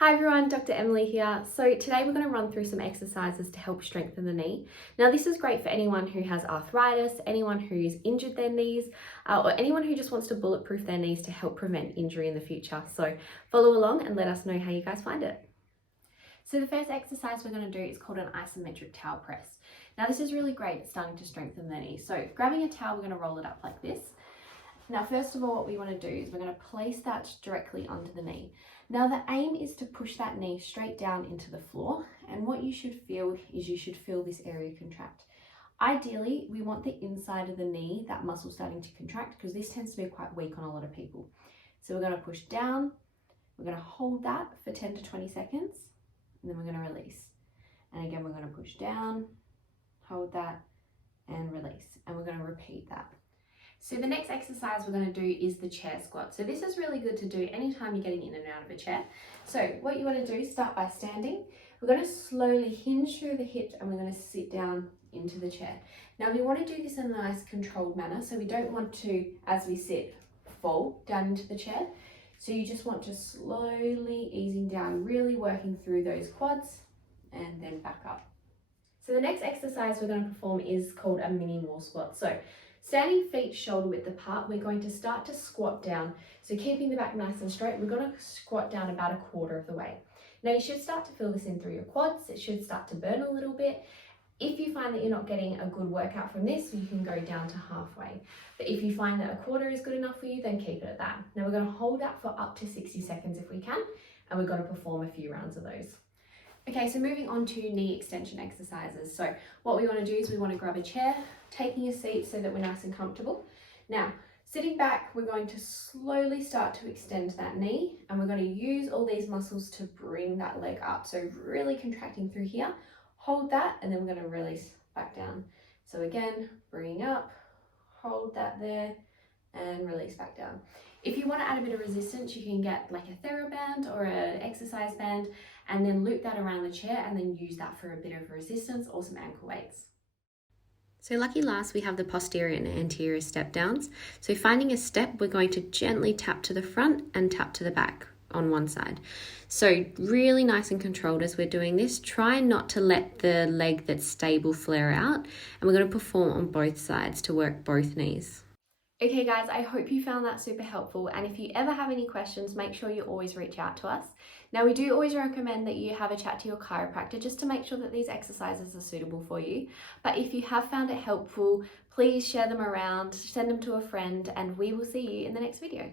Hi everyone, Dr. Emily here. So today we're going to run through some exercises to help strengthen the knee. Now this is great for anyone who has arthritis, anyone who's injured their knees, or anyone who just wants to bulletproof their knees to help prevent injury in the future. So follow along and let us know how you guys find it. So the first exercise we're going to do is called an isometric towel press. Now this is really great at starting to strengthen the knee. So grabbing a towel, we're going to roll it up like this. Now, first of all, what we want to do is we're going to place that directly under the knee. Now, the aim is to push that knee straight down into the floor. And what you should feel is you should feel this area contract. Ideally, we want the inside of the knee, that muscle starting to contract, because this tends to be quite weak on a lot of people. So we're going to push down. We're going to hold that for 10 to 20 seconds. And then we're going to release. And again, we're going to push down, hold that, and release. And we're going to repeat that. So the next exercise we're going to do is the chair squat. So this is really good to do anytime you're getting in and out of a chair. So what you want to do is start by standing. We're going to slowly hinge through the hip and we're going to sit down into the chair. Now we want to do this in a nice controlled manner. So we don't want to, as we sit, fall down into the chair. So you just want to slowly easing down, really working through those quads and then back up. So the next exercise we're going to perform is called a mini wall squat. So standing feet shoulder width apart, we're going to start to squat down. So keeping the back nice and straight, we're going to squat down about a quarter of the way. Now you should start to feel this in through your quads. It should start to burn a little bit. If you find that you're not getting a good workout from this, you can go down to halfway. But if you find that a quarter is good enough for you, then keep it at that. Now we're going to hold that for up to 60 seconds if we can, and we're going to perform a few rounds of those. Okay, so moving on to knee extension exercises. So what we want to do is we want to grab a chair, taking a seat so that we're nice and comfortable. Now, sitting back, we're going to slowly start to extend that knee, and we're going to use all these muscles to bring that leg up. So really contracting through here, hold that, and then we're going to release back down. So again, bringing up, hold that there, and release back down. If you want to add a bit of resistance, you can get like a TheraBand or an exercise band and then loop that around the chair and then use that for a bit of resistance or some ankle weights. So lucky last, we have the posterior and anterior step downs. So finding a step, we're going to gently tap to the front and tap to the back on one side. So really nice and controlled as we're doing this. Try not to let the leg that's stable flare out, and we're going to perform on both sides to work both knees. Okay guys, I hope you found that super helpful, and if you ever have any questions, make sure you always reach out to us. Now we do always recommend that you have a chat to your chiropractor just to make sure that these exercises are suitable for you. But if you have found it helpful, please share them around, send them to a friend, and we will see you in the next video.